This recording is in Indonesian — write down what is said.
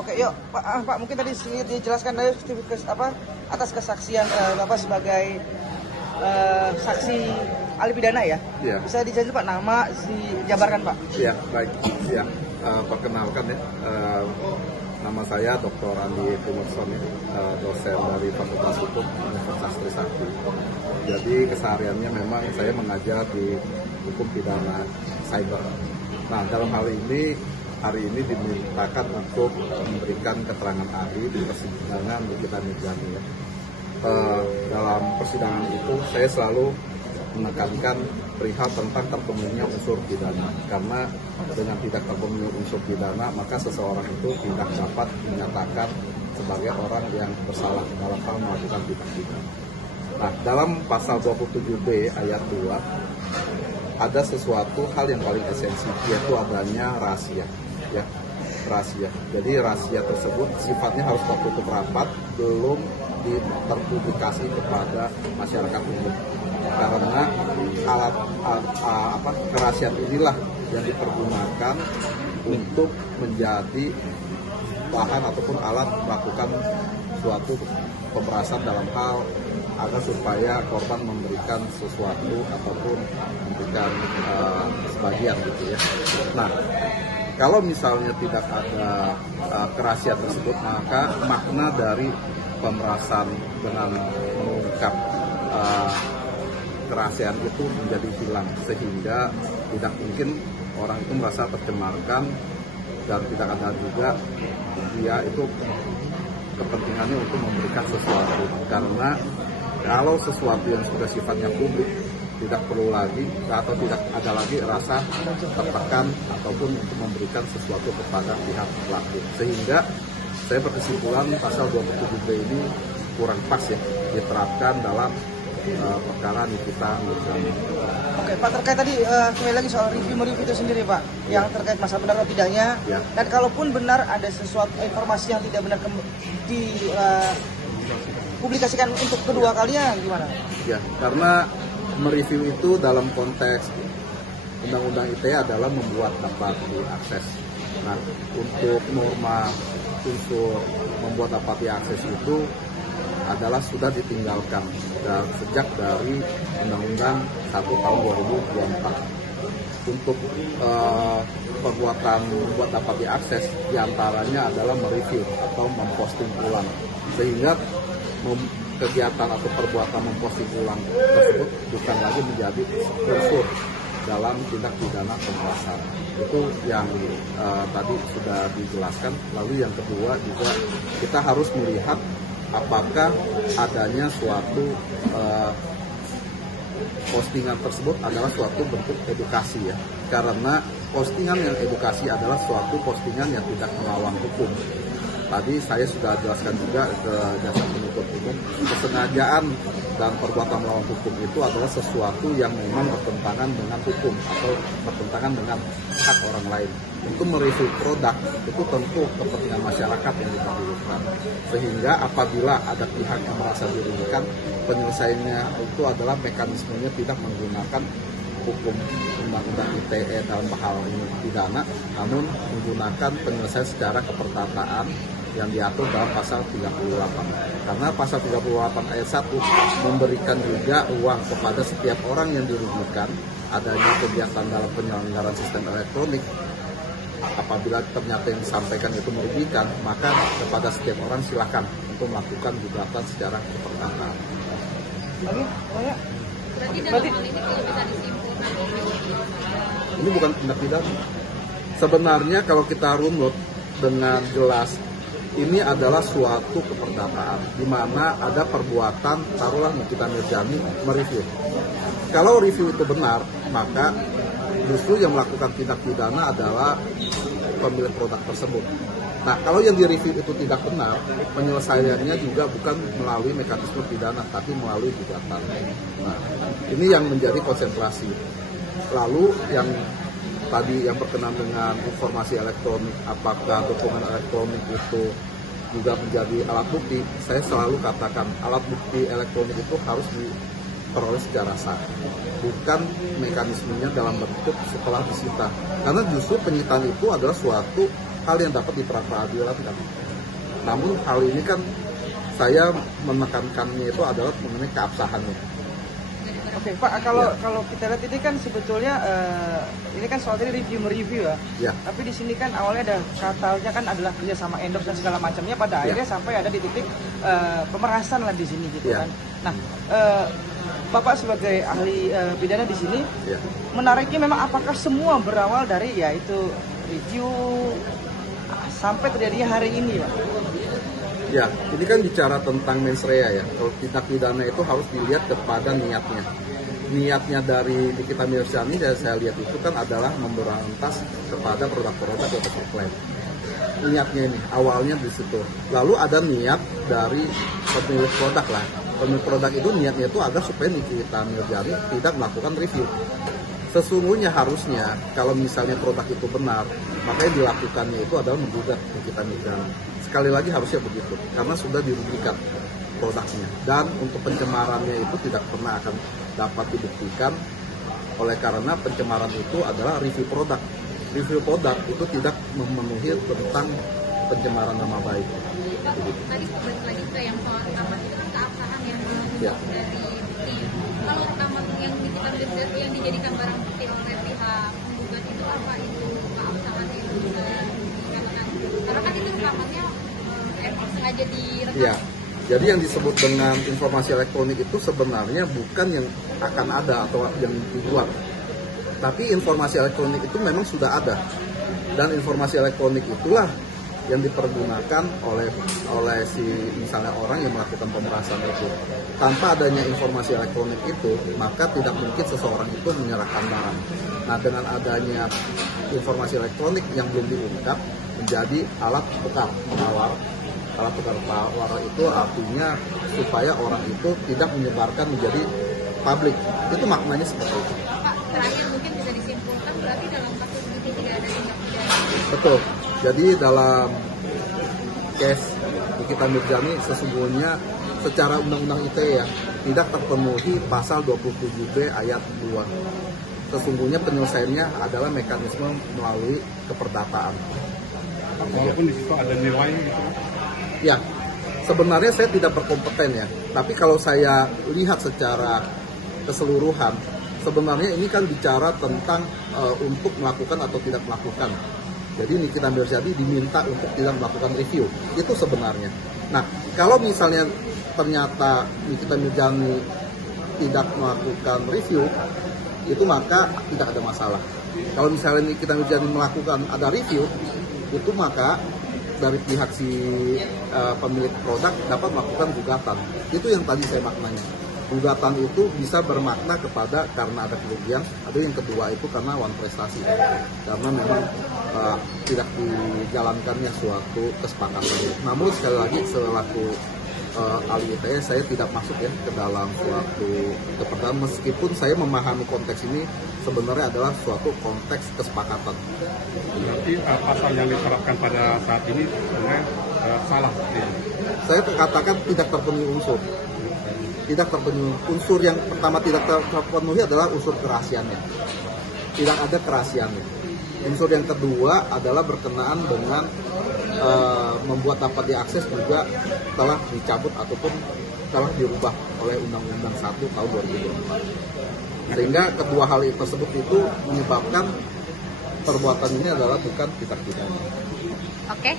Oke, yuk Pak, mungkin tadi dijelaskan dari atas kesaksian Bapak sebagai saksi ahli pidana ya. Ya. Bisa dijelaskan Pak, nama dijabarkan Pak. Ya, baik. Ya, perkenalkan ya. Nama saya Dr. Andi Pumurson, dosen dari Fakultas Hukum Universitas Trisakti. Jadi kesehariannya memang saya mengajar di hukum pidana cyber. Nah, dalam hal ini hari ini dimintakan untuk memberikan keterangan ahli di persidangan Nikita Mirzani. Dalam persidangan itu saya selalu menekankan perihal tentang terpenuhinya unsur pidana, karena dengan tidak terpenuhi unsur pidana maka seseorang itu tidak dapat dinyatakan sebagai orang yang bersalah dalam hal melakukan tindak pidana. Nah, dalam pasal 27B ayat 2 ada sesuatu hal yang paling esensi, yaitu adanya rahasia, ya, rahasia. Jadi rahasia tersebut sifatnya harus tertutup rapat, belum terpublikasi kepada masyarakat umum. Karena kerahasiaan inilah yang dipergunakan untuk menjadi bahan ataupun alat melakukan suatu pemerasan dalam hal agar supaya korban memberikan sesuatu ataupun memberikan sebagian gitu ya. Nah, kalau misalnya tidak ada kerahasiaan tersebut, maka makna dari pemerasan dengan mengungkap kerahasiaan itu menjadi hilang, sehingga tidak mungkin orang itu merasa tercemarkan dan tidak ada juga dia itu kepentingannya untuk memberikan sesuatu. Karena kalau sesuatu yang sudah sifatnya publik tidak perlu lagi atau tidak ada lagi rasa tertekan ataupun untuk memberikan sesuatu kepada pihak pelaku, sehingga saya berkesimpulan pasal 27B ini kurang pas ya diterapkan dalam perkara Nikita Mirzani. Oke Pak, terkait tadi kembali lagi soal review itu sendiri Pak, yang terkait masalah benar atau tidaknya, dan kalaupun benar ada sesuatu informasi yang tidak benar dipublikasikan untuk kedua kalinya gimana? Ya, karena mereview itu dalam konteks Undang-Undang ITE adalah membuat dapat diakses. Nah, untuk norma unsur membuat dapat diakses itu adalah sudah ditinggalkan dan sejak dari Undang-Undang 1 tahun 2024. Untuk perbuatan membuat dapat diakses diantaranya adalah mereview atau memposting ulang, sehingga kegiatan atau perbuatan memposting ulang tersebut bukan lagi menjadi unsur dalam tindak pidana pemerasan. Itu yang tadi sudah dijelaskan. Lalu yang kedua juga kita harus melihat apakah adanya suatu postingan tersebut adalah suatu bentuk edukasi ya. Karena postingan yang edukasi adalah suatu postingan yang tidak melawan hukum. Tadi saya sudah jelaskan juga ke jaksa penuntut umum, kesengajaan dan perbuatan melawan hukum itu adalah sesuatu yang memang bertentangan dengan hukum atau bertentangan dengan hak orang lain. Untuk mereview produk itu tentu kepentingan masyarakat yang didahulukan. Sehingga apabila ada pihak yang merasa dirugikan, penyelesaiannya itu adalah mekanismenya tidak menggunakan hukum Undang-Undang ITE dalam hal ini pidana, namun menggunakan penyelesaian secara keperdataan yang diatur dalam pasal 38. Karena pasal 38 ayat 1 memberikan juga uang kepada setiap orang yang dirugikan adanya kegiatan dalam penyelenggaraan sistem elektronik. Apabila ternyata yang disampaikan itu merugikan, maka kepada setiap orang silakan untuk melakukan gugatan secara keperdataan. Berarti ini bukan tindak pidana. Sebenarnya kalau kita runut dengan jelas, ini adalah suatu keperdataan di mana ada perbuatan, taruhlah Nikita Mirzani mereview. Kalau review itu benar, maka justru yang melakukan tindak pidana adalah pemilik produk tersebut. Nah, kalau yang direview itu tidak benar, penyelesaiannya juga bukan melalui mekanisme pidana, tapi melalui gugatan. Nah, ini yang menjadi konsentrasi. Lalu yang tadi yang berkenaan dengan informasi elektronik, apakah dokumen elektronik itu juga menjadi alat bukti? Saya selalu katakan alat bukti elektronik itu harus diperoleh secara sah, bukan mekanismenya dalam bentuk setelah disita. Karena justru penyitaan itu adalah suatu hal yang dapat diperadilan kan. Namun hal ini kan saya menekankannya itu adalah mengenai keabsahannya. Oke Pak, kalau kita lihat ini kan sebetulnya ini kan soal tadi review ya. Ya. Tapi di sini kan awalnya ada katanya kan adalah kerja sama endorse dan segala macamnya, pada akhirnya sampai ada di titik pemerasan lah di sini gitu kan. Nah, Bapak sebagai ahli pidana di sini, menariknya memang apakah semua berawal dari yaitu review sampai terjadinya hari ini ya? Ya, ini kan bicara tentang mens rea ya. Kalau tindak pidana itu harus dilihat kepada niatnya. Niatnya dari Nikita Mirzani yang saya lihat itu kan adalah memberantas kepada produk-produk yang terklaim. Niatnya ini, awalnya di situ. Lalu ada niat dari pemilik produk lah. Pemilik produk itu niatnya itu agar supaya Nikita Mirzani tidak melakukan review. Sesungguhnya harusnya kalau misalnya produk itu benar, makanya dilakukannya itu adalah menggugat Nikita Mirzani. Sekali lagi harusnya begitu, karena sudah dirugikan produknya. Dan untuk pencemarannya itu tidak pernah akan dapat dibuktikan, oleh karena pencemaran itu adalah review produk. Review produk itu tidak memenuhi tentang pencemaran nama baik. Tadi kembali lagi ke yang soal rekaman itu kan keabsahan yang dari bukti. Kalau rekaman yang yang dijadikan barang bukti oleh pihak penggugat itu apa itu keabsahan itu bisa dikatakan? Karena kan itu rekamannya sengaja direkam. Ya. Jadi yang disebut dengan informasi elektronik itu sebenarnya bukan yang akan ada atau yang dibuat. Tapi informasi elektronik itu memang sudah ada. Dan informasi elektronik itulah yang dipergunakan oleh si misalnya orang yang melakukan pemerasan itu. Tanpa adanya informasi elektronik itu, maka tidak mungkin seseorang itu menyerahkan barang. Nah, dengan adanya informasi elektronik yang belum diungkap menjadi alat tukar tawar. Alat tukar tawar itu artinya supaya orang itu tidak menyebarkan menjadi publik. Itu maknanya seperti itu. Pak, terakhir mungkin bisa disimpulkan berarti dalam kasus ini tidak ada tindak pidana. Betul. Jadi dalam case Nikita Mirzani sesungguhnya secara undang-undang ITE ya tidak terpenuhi pasal 27B ayat 2. Sesungguhnya penyelesaiannya adalah mekanisme melalui keperdataan. Walaupun di situ ada nilai gitu. Ya, sebenarnya saya tidak berkompeten ya. Tapi kalau saya lihat secara keseluruhan, sebenarnya ini kan bicara tentang untuk melakukan atau tidak melakukan. Jadi Nikita Mirzani diminta untuk tidak melakukan review. Itu sebenarnya. Nah, kalau misalnya ternyata Nikita Mirzani tidak melakukan review, itu maka tidak ada masalah. Kalau misalnya Nikita Mirzani melakukan ada review, itu maka dari pihak si pemilik produk dapat melakukan gugatan. Itu yang tadi saya maknanya. Gugatan itu bisa bermakna kepada karena ada kerugian, ada yang kedua itu karena wan prestasi. Karena memang tidak dijalankannya suatu kesepakatan. Namun sekali lagi selaku ahli ITE saya tidak masuk ya ke dalam suatu kepercayaan meskipun saya memahami konteks ini sebenarnya adalah suatu konteks kesepakatan. Berarti pasal yang diterapkan pada saat ini sebenarnya salah. Saya katakan tidak terpenuhi unsur. Tidak terpenuhi unsur yang pertama tidak terpenuhi adalah unsur kerahasiaannya. Tidak ada kerahasiaannya. Unsur yang kedua adalah berkenaan dengan membuat dapat diakses juga telah dicabut ataupun telah dirubah oleh Undang-Undang 1 tahun 2024. Sehingga kedua hal tersebut itu menyebabkan perbuatan ini adalah bukan tindak pidana. Oke.